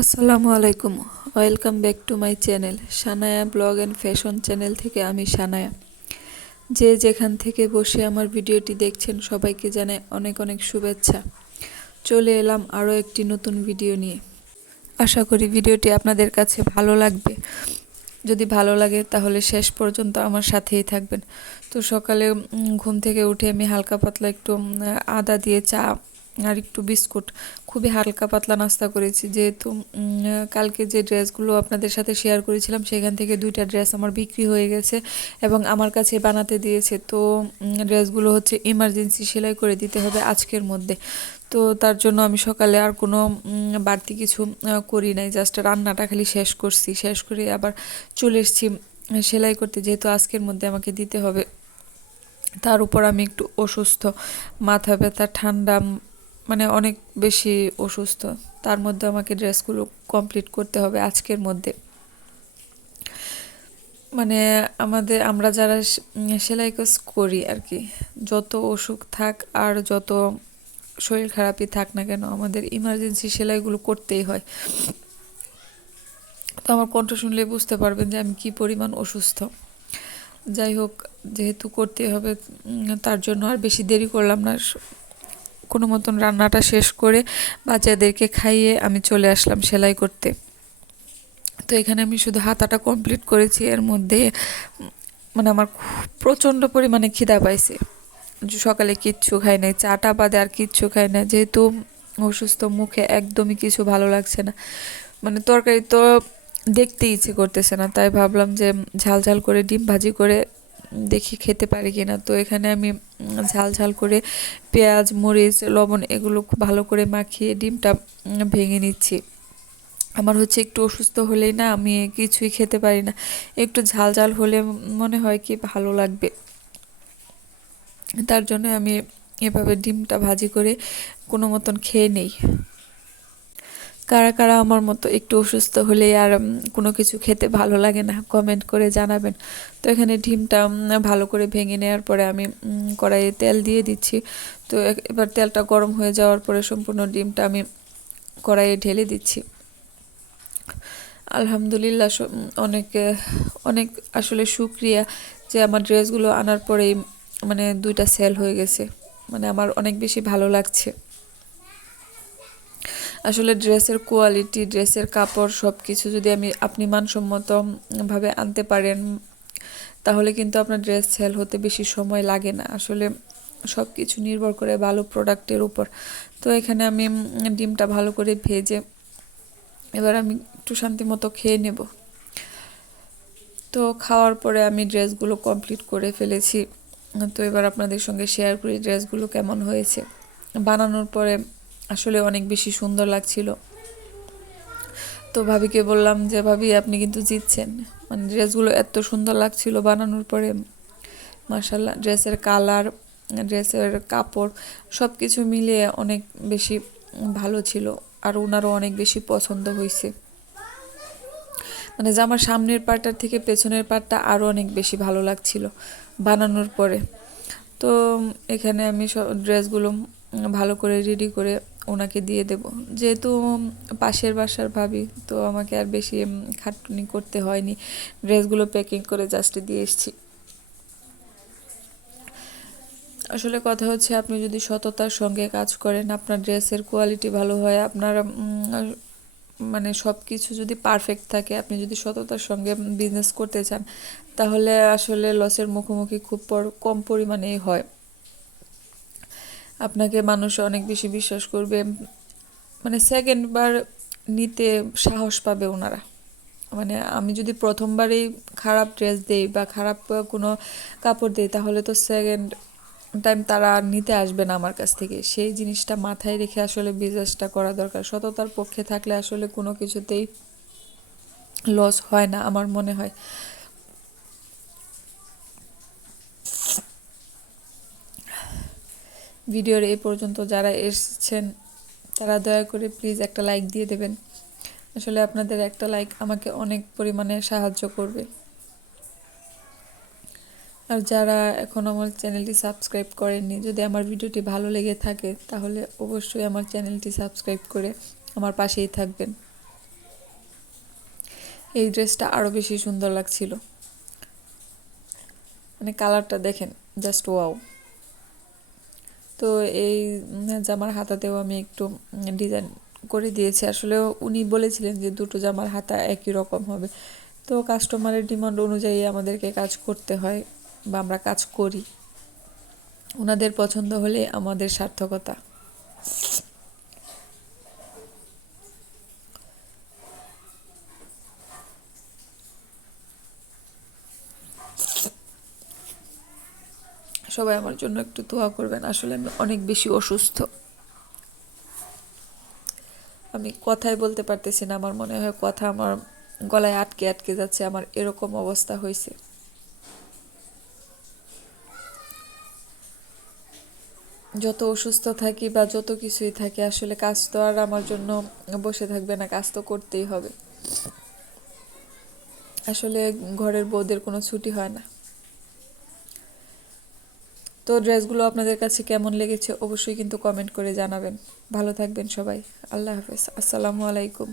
আসসালামু আলাইকুম। Welcome back to my channel Sanaya blog and fashion channel থেকে আমি সানায়া। যে যেখান থেকে বসে আমার ভিডিওটি দেখছেন সবাইকে জানাই অনেক অনেক শুভেচ্ছা। চলে এলাম আরও একটি নতুন ভিডিও নিয়ে। আশা করি ভিডিওটি আপনাদের কাছে ভালো লাগবে। যদি ভালো লাগে তাহলে শেষ পর্যন্ত আমার সাথেই থাকবেন। তো সকালে ঘুম থেকে উঠে আমি হালকা পাতলা একটু আদা দিয়ে চা আর একটু বিস্কুট, খুবই হালকা পাতলা নাস্তা করেছি। যেহেতু কালকে যে ড্রেসগুলো আপনাদের সাথে শেয়ার করেছিলাম সেখান থেকে 2টা ড্রেস আমার বিক্রি হয়ে গেছে এবং আমার কাছে বানাতে দিয়েছে। তো ড্রেসগুলো হচ্ছে ইমার্জেন্সি সেলাই করে দিতে হবে আজকের মধ্যে। তো তার জন্য আমি সকালে আর কোনো বাড়তি কিছু করি নাই, জাস্ট রান্নাটা খালি শেষ করছি, শেষ করে আবার চলে এসেছি সেলাই করতে, যেহেতু আজকের মধ্যে আমাকে দিতে হবে। তার উপর আমি একটু অসুস্থ, মাথা ব্যথা, ঠান্ডা, মানে অনেক বেশি অসুস্থ। তার মধ্যে আমাকে ড্রেসগুলো কমপ্লিট করতে হবে আজকের মধ্যে। মানে আমরা যারা সেলাই কাজ করি আর কি, যত অসুখ থাক আর যত শরীর খারাপই থাক না কেন, আমাদের ইমার্জেন্সি সেলাইগুলো করতেই হয়। তো আমার কণ্ঠ শুনলে বুঝতে পারবেন যে আমি কি পরিমাণ অসুস্থ। যাই হোক, যেহেতু করতে হবে তার জন্য আর বেশি দেরি করলাম না। কোনো মতন রান্নাটা শেষ করে বাচ্চাদেরকে খাইয়ে আমি চলে আসলাম সেলাই করতে। তো এখানে আমি শুধু হাতাটা কমপ্লিট করেছি, এর মধ্যে মানে আমার প্রচণ্ড পরিমাণে খিদা পাইছে। সকালে কিচ্ছু খাই নাই, চাটা বাদে আর কিচ্ছু খাই না, যেহেতু অসুস্থ, মুখে একদমই কিছু ভালো লাগছে না। মানে তরকারি তো দেখতে ইচ্ছে করতেছে না, তাই ভাবলাম যে ঝাল ঝাল করে ডিম ভাজি করে দেখি খেতে পারি কিনা। তো এখানে আমি ঝাল ঝাল করে পেঁয়াজ, মরিচ, লবণ এগুলো খুব ভালো করে মাখিয়ে ডিমটা ভেঙে নিচ্ছি। আমার হচ্ছে একটু অসুস্থ হলেই না আমি কিছুই খেতে পারি না, একটু ঝাল ঝাল হলে মনে হয় কি ভালো লাগবে। তার জন্য আমি এভাবে ডিমটা ভাজি করে কোনো মতন খেয়ে নেই। কারা কারা আমার মতো একটু অসুস্থ হলেই আর কোনো কিছু খেতে ভালো লাগে না, কমেন্ট করে জানাবেন। তো এখানে ডিমটা ভালো করে ভেঙে নেওয়ার পরে আমি কড়াইয়ে তেল দিয়ে দিচ্ছি। তো এবার তেলটা গরম হয়ে যাওয়ার পরে সম্পূর্ণ ডিমটা আমি কড়াইয়ে ঢেলে দিচ্ছি। আলহামদুলিল্লাহ, অনেক অনেক আসলে শুকরিয়া যে আমার ড্রেসগুলো আনার পরেই মানে 2টা সেল হয়ে গেছে। মানে আমার অনেক বেশি ভালো লাগছে। আসলে ড্রেসের কোয়ালিটি, ড্রেসের কাপড় সব কিছু যদি আপনি মানসম্মত ভাবে আনতে পারেন, তাহলে কিন্তু আপনার ড্রেস সেল হতে বেশি সময় লাগে না। আসলে সব কিছু নির্ভর করে ভালো প্রোডাক্টের উপর। তো এখানে আমি ডিমটা ভালো করে ভেজে এবার আমি একটু শান্তি মতো খেয়ে নেব। তো খাওয়ার পরে আমি ড্রেসগুলো কমপ্লিট করে ফেলেছি। তো এবার আপনাদের সঙ্গে শেয়ার করি ড্রেসগুলো কেমন হয়েছে। বানানোর পরে আসলে অনেক বেশি সুন্দর লাগছিল। তো ভাবিকে বললাম যে ভাবি, আপনি কিন্তু জিতছেন। মানে ড্রেসগুলো এত সুন্দর লাগছিল বানানোর পরে, মাশাল্লাহ। ড্রেসের কালার, ড্রেসের কাপড় সব কিছু মিলিয়ে অনেক বেশি ভালো ছিল, আর ওনারও অনেক বেশি পছন্দ হয়েছে। মানে জামার সামনের পার্টটার থেকে পেছনের পার্টটা আরও অনেক বেশি ভালো লাগছিল বানানোর পরে। তো এখানে আমি সব ড্রেসগুলো ভালো করে রেডি করে ওনাকে দিয়ে দেব। যেহেতু পাশের বাসার ভাবি, তো আমাকে আর বেশি খাটুনি করতে হয়নি, ড্রেসগুলো প্যাকিং করে জাস্ট দিয়ে এসেছি। আসলে কথা হচ্ছে, আপনি যদি সততার সঙ্গে কাজ করেন, আপনার ড্রেসের কোয়ালিটি ভালো হয়, আপনার মানে সব কিছু যদি পারফেক্ট থাকে, আপনি যদি সততার সঙ্গে বিজনেস করতে চান, তাহলে আসলে লসের মুখোমুখি খুব কম পরিমাণেই হয়। আপনাকে মানুষ অনেক বেশি বিশ্বাস করবে, মানে সেকেন্ড বার নিতে সাহস পাবে ওনারা। মানে আমি যদি প্রথমবারেই খারাপ ড্রেস দেই বা খারাপ কোনো কাপড় দেই, তাহলে তো সেকেন্ড টাইম তারা নিতে আসবে না আমার কাছ থেকে। সেই জিনিসটা মাথায় রেখে আসলে বিজনেসটা করা দরকার। সততার পক্ষে থাকলে আসলে কোনো কিছুতেই লস হয় না আমার মনে হয়। ভিডিওর এই পর্যন্ত যারা এসেছেন তারা দয়া করে প্লিজ একটা লাইক দিয়ে দেবেন। আসলে আপনাদের একটা লাইক আমাকে অনেক পরিমাণে সাহায্য করবে। আর যারা এখন আমার চ্যানেলটি সাবস্ক্রাইব করেননি, যদি আমার ভিডিওটি ভালো লেগে থাকে তাহলে অবশ্যই আমার চ্যানেলটি সাবস্ক্রাইব করে আমার পাশেই থাকবেন। এই ড্রেসটা আরও বেশি সুন্দর লাগছিল, মানে কালারটা দেখেন জাস্ট ওয়াও। তো এই জামার হাতাতেও আমি একটু ডিজাইন করে দিয়েছি। আসলে উনি বলেছিলেন যে দুটো জামার হাতা একই রকম হবে, তো কাস্টমারের ডিমান্ড অনুযায়ী আমাদেরকে কাজ করতে হয় বা আমরা কাজ করি, ওনাদের পছন্দ হলে আমাদের সার্থকতা। সবাই আমার জন্য একটু দোয়া করবেন, আসলে আমি অনেক বেশি অসুস্থ, আমি কথাই বলতে পারতেছি না, আমার মনে হয় কথা আমার গলায় আটকে আটকে যাচ্ছে, আমার এরকম অবস্থা হয়েছে। যত অসুস্থ থাকি বা যত কিছুই থাকি, আসলে কাজ তো আর আমার জন্য বসে থাকবে না, কাজ তো করতেই হবে। আসলে ঘরের বউদের কোনো ছুটি হয় না। তো ড্রেসগুলো আপনাদের কাছে কেমন লেগেছে অবশ্যই কিন্তু কমেন্ট করে জানাবেন। ভালো থাকবেন সবাই। আল্লাহ হাফেজ। আসসালামু আলাইকুম।